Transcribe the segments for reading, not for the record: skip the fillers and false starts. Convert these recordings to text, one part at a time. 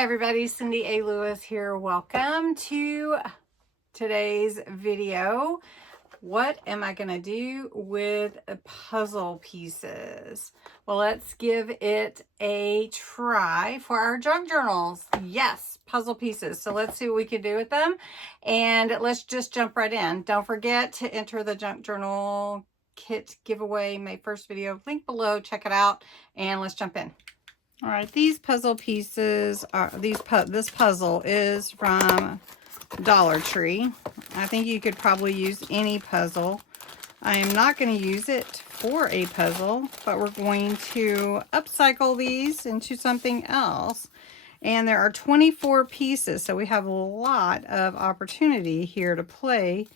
Hi everybody, Cindy A. Lewis here. Welcome to today's video. What am I going to do with puzzle pieces? Well, let's give it a try for our junk journals. Yes, puzzle pieces. So let's see what we can do with them. And let's just jump right in. Don't forget to enter the junk journal kit giveaway, my first video. Link below, check it out, and let's jump in. All right, these puzzle pieces are this puzzle is from Dollar Tree. I think you could probably use any puzzle. I am not going to use it for a puzzle, but we're going to upcycle these into something else. And there are 24 pieces, so we have a lot of opportunity here to play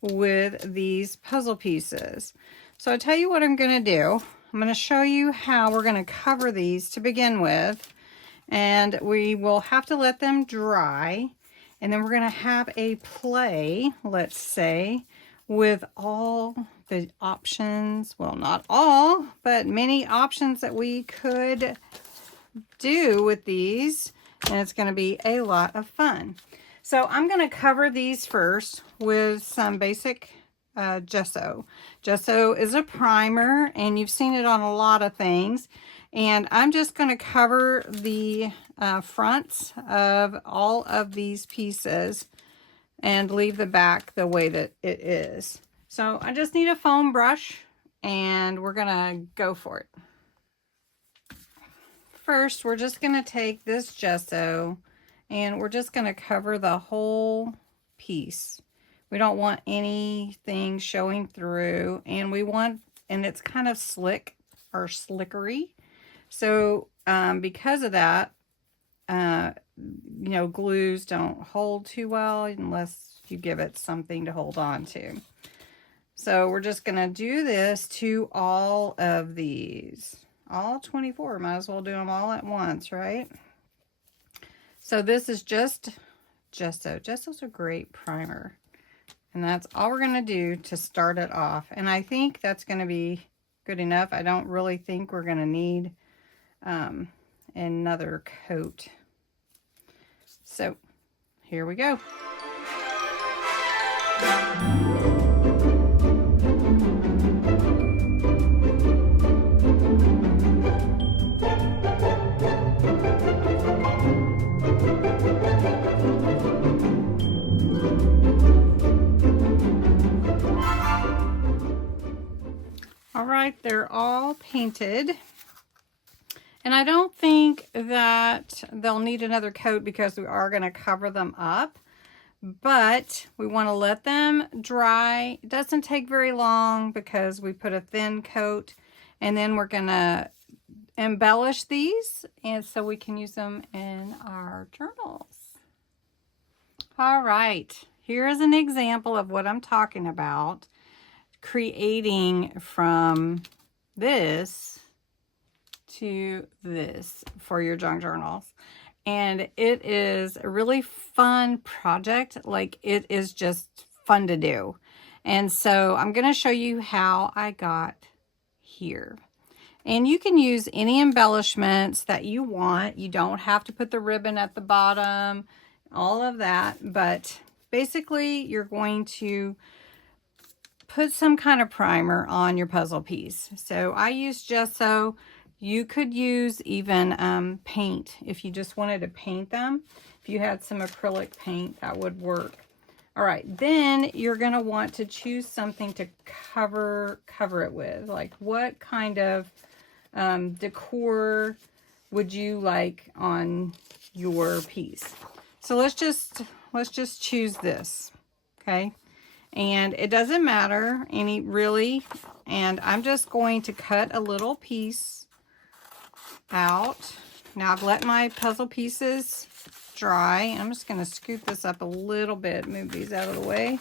with these puzzle pieces. So I'll tell you what I'm going to do. I'm going to show you how we're going to cover these to begin with, and we will have to let them dry, and then we're going to have a play, let's say, with all the options, well, not all, but many options that we could do with these, and it's going to be a lot of fun. So I'm going to cover these first with some basic gesso. Gesso is a primer, and you've seen it on a lot of things. And I'm just going to cover the fronts of all of these pieces and leave the back the way that it is. So I just need a foam brush, and we're going to go for it. First, we're just going to take this gesso, and we're just going to cover the whole piece. We don't want anything showing through, and it's kind of slick or slickery. So because of that, glues don't hold too well unless you give it something to hold on to. So we're just going to do this to all of these. All 24. Might as well do them all at once, right? So this is just gesso. Gesso's a great primer. And that's all we're going to do to start it off. And I think that's going to be good enough. I don't really think we're going to need another coat. So here we go. All right, they're all painted. And I don't think that they'll need another coat because we are going to cover them up. But we want to let them dry. It doesn't take very long because we put a thin coat. And then we're going to embellish these, and so we can use them in our journals. All right, here's an example of what I'm talking about. Creating from this to this for your junk journals. And it is a really fun project. Like, it is just fun to do. And so I'm going to show you how I got here. And you can use any embellishments that you want. You don't have to put the ribbon at the bottom, all of that. But basically, you're going to put some kind of primer on your puzzle piece. So I use gesso. You could use even paint if you just wanted to paint them. If you had some acrylic paint, that would work. All right, then you're going to want to choose something to cover it with. Like, what kind of decor would you like on your piece? So let's just choose this, okay? And it doesn't matter really, and I'm just going to cut a little piece out. Now I've let my puzzle pieces dry. I'm just going to scoop this up a little bit, move these out of the way,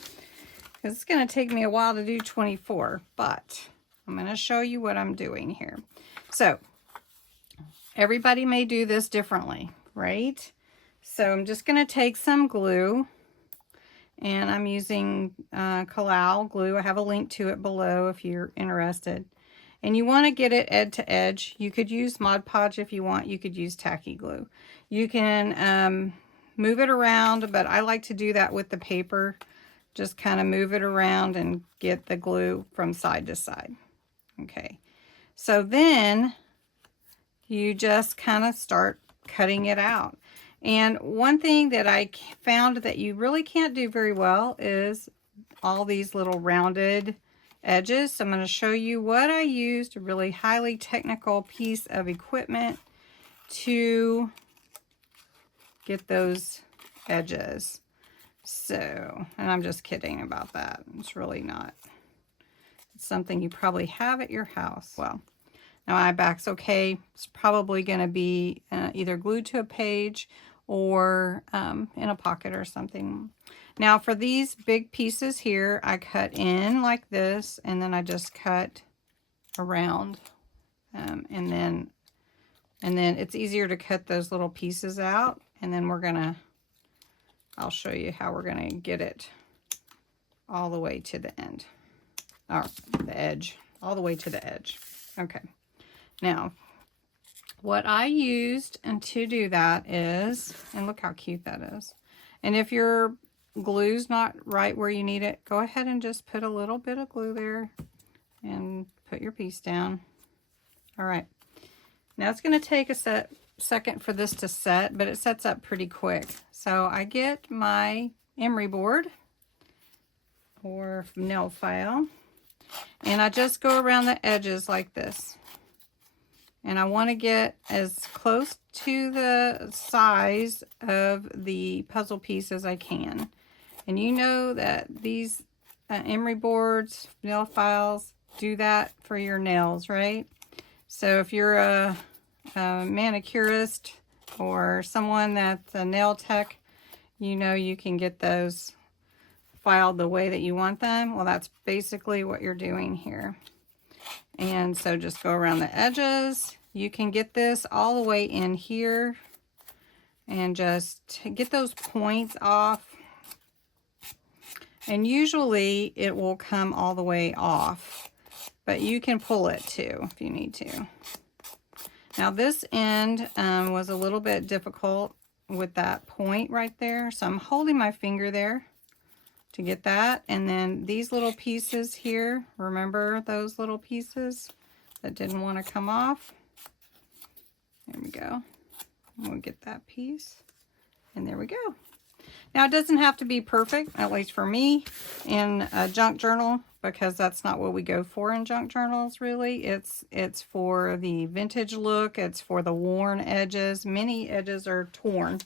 because it's going to take me a while to do 24, but I'm going to show you what I'm doing here. So everybody may do this differently, right? So I'm just going to take some glue, and I'm using Kalal glue. I have a link to it below if you're interested. And you want to get it edge to edge. You could use Mod Podge if you want. You could use tacky glue. You can move it around, but I like to do that with the paper. Just kind of move it around and get the glue from side to side. Okay, so then you just kind of start cutting it out. And one thing that I found that you really can't do very well is all these little rounded edges. So I'm going to show you what I used, a really highly technical piece of equipment to get those edges. So, and I'm just kidding about that. It's really not. It's something you probably have at your house. Well, now my back's okay. It's probably going to be either glued to a page or in a pocket or something. Now for these big pieces here, I cut in like this, and then I just cut around, and then it's easier to cut those little pieces out. And then I'll show you how we're gonna get it all the way to the end, or the edge, all the way to the edge. Okay. Now, what I used and to do that is, and look how cute that is. And if your glue's not right where you need it, go ahead and just put a little bit of glue there and put your piece down. All right. Now it's going to take a second for this to set, but it sets up pretty quick. So I get my emery board or nail file, and I just go around the edges like this. And I want to get as close to the size of the puzzle piece as I can. And you know that these emery boards, nail files, do that for your nails, right? So if you're a manicurist or someone that's a nail tech, you know you can get those filed the way that you want them. Well, that's basically what you're doing here. And so just go around the edges. You can get this all the way in here and just get those points off. And usually it will come all the way off, but you can pull it too if you need to. Now this end was a little bit difficult with that point right there. So I'm holding my finger there to get that. And then these little pieces here, remember those little pieces that didn't want to come off? There we go. We'll get that piece. And there we go. Now it doesn't have to be perfect, at least for me, in a junk journal, because that's not what we go for in junk journals, really. It's for the vintage look. It's for the worn edges. Many edges are torn.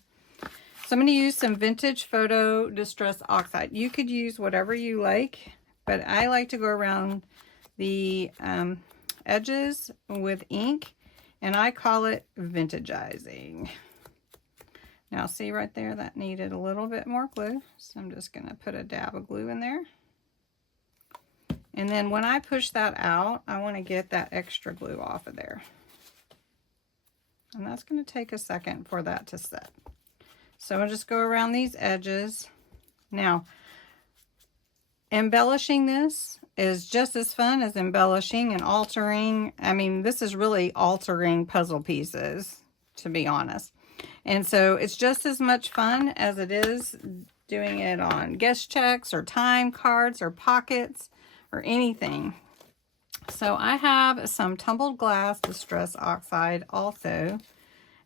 So I'm going to use some Vintage Photo Distress Oxide. You could use whatever you like, but I like to go around the edges with ink, and I call it vintagizing. Now see right there, that needed a little bit more glue. So I'm just going to put a dab of glue in there. And then when I push that out, I want to get that extra glue off of there. And that's going to take a second for that to set. So I'll just go around these edges. Now, embellishing this is just as fun as embellishing and altering. I mean, this is really altering puzzle pieces, to be honest. And so it's just as much fun as it is doing it on guest checks or time cards or pockets or anything. So I have some tumbled glass Distress Oxide also.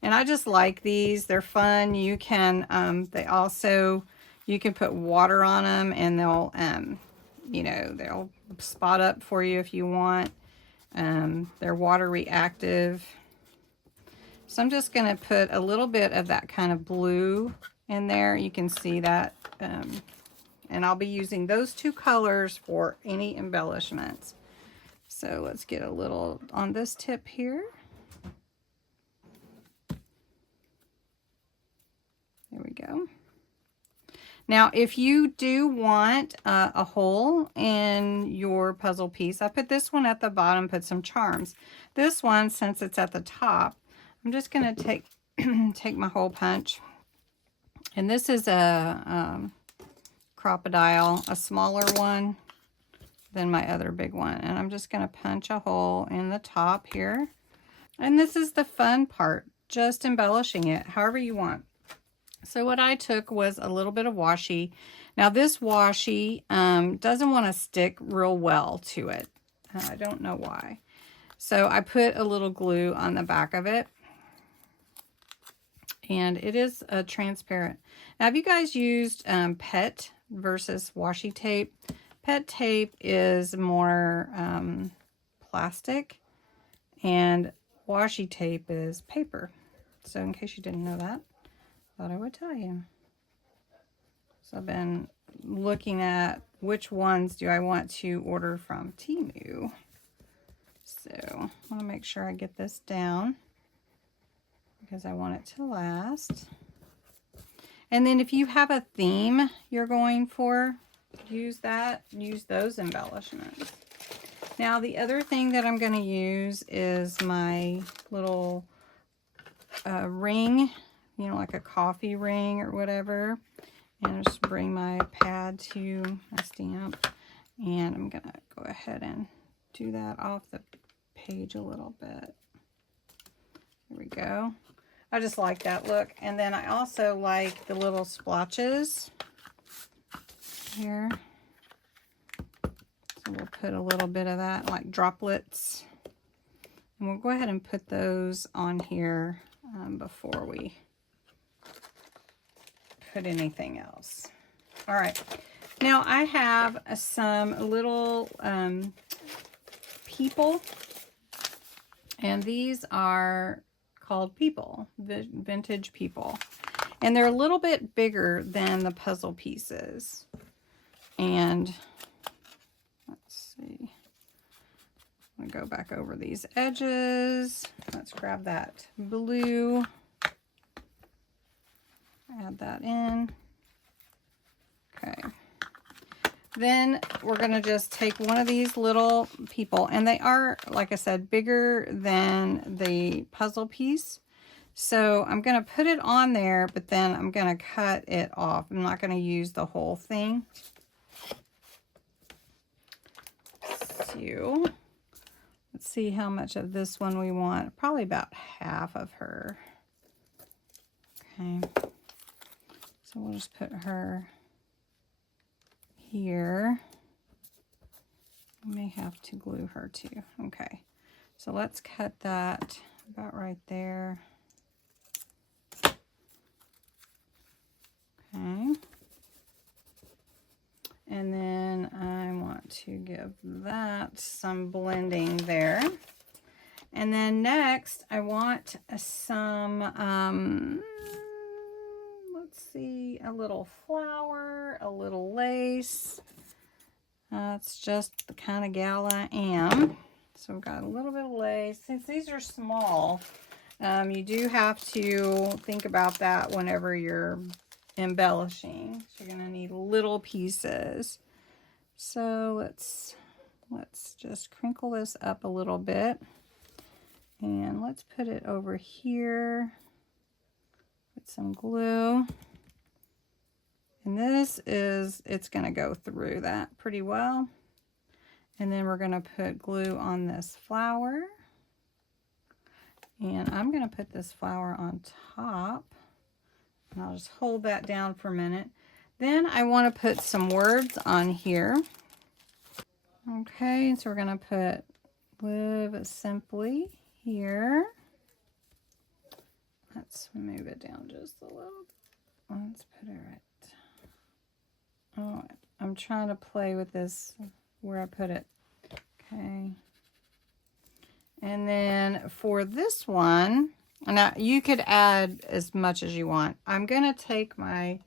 And I just like these. They're fun. You can, you can put water on them and they'll, you know, they'll spot up for you if you want. They're water reactive. So I'm just going to put a little bit of that kind of blue in there. You can see that. And I'll be using those two colors for any embellishments. So let's get a little on this tip here. There we go. Now, if you do want a hole in your puzzle piece, I put this one at the bottom, put some charms. This one, since it's at the top, I'm just going to take my hole punch. And this is a crocodile, a smaller one. than my other big one. And I'm just going to punch a hole in the top here. And this is the fun part, just embellishing it however you want. So what I took was a little bit of washi. Now this washi doesn't want to stick real well to it. I don't know why. So I put a little glue on the back of it. And it is transparent. Now, have you guys used PET versus washi tape? PET tape is more plastic, and washi tape is paper. So in case you didn't know that, I thought I would tell you. So I've been looking at which ones do I want to order from Temu. So I want to make sure I get this down, because I want it to last. And then if you have a theme you're going for, use those embellishments. Now the other thing that I'm going to use is my little ring, you know, like a coffee ring or whatever. And I'll just bring my pad to my stamp. And I'm going to go ahead and do that off the page a little bit. There we go. I just like that look. And then I also like the little splotches here. So we'll put a little bit of that, like droplets. And we'll go ahead and put those on here before we put anything else. All right. Now I have some little people. And these are called people, vintage people. And they're a little bit bigger than the puzzle pieces. And let's see. I'm gonna go back over these edges. Let's grab that blue. Add that in. Okay. Then we're going to just take one of these little people, and they are, like I said, bigger than the puzzle piece. So I'm going to put it on there, but then I'm going to cut it off. I'm not going to use the whole thing. So let's see how much of this one we want. Probably about half of her. Okay. So we'll just put her here. I may have to glue her too. Okay, so let's cut that about right there. Okay, and then I want to give that some blending there. And then next I want some let's see, a little flower, a little lace. It's just the kind of gal I am. So we've got a little bit of lace. Since these are small, you do have to think about that whenever you're embellishing. So you're going to need little pieces. So let's just crinkle this up a little bit. And let's put it over here. Put some glue. And this is, it's going to go through that pretty well. And then we're going to put glue on this flower. And I'm going to put this flower on top. And I'll just hold that down for a minute. Then I want to put some words on here. Okay, so we're going to put Live Simply here. Let's move it down just a little. Let's put it right. Oh, I'm trying to play with this where I put it. Okay. And then for this one, now you could add as much as you want. I'm going to take my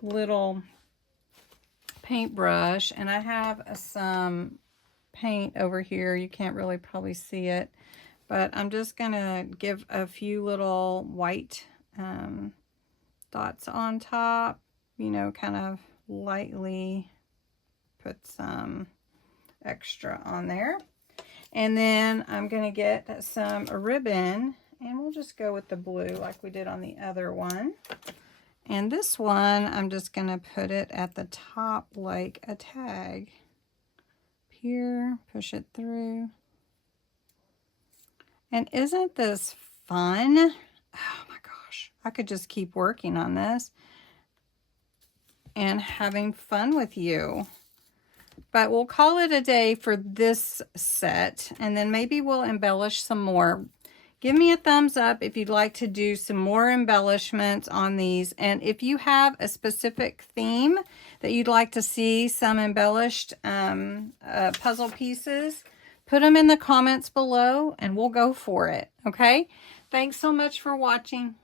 little paintbrush, and I have some paint over here. You can't really probably see it, but I'm just going to give a few little white dots on top, you know, kind of lightly put some extra on there. And then I'm going to get some ribbon, and we'll just go with the blue like we did on the other one. And this one, I'm just going to put it at the top like a tag here, push it through. And isn't this fun? Oh my gosh, I could just keep working on this and having fun with you. But we'll call it a day for this set, and then maybe we'll embellish some more. Give me a thumbs up if you'd like to do some more embellishments on these. And if you have a specific theme that you'd like to see some embellished puzzle pieces, put them in the comments below and we'll go for it. Okay? Thanks so much for watching.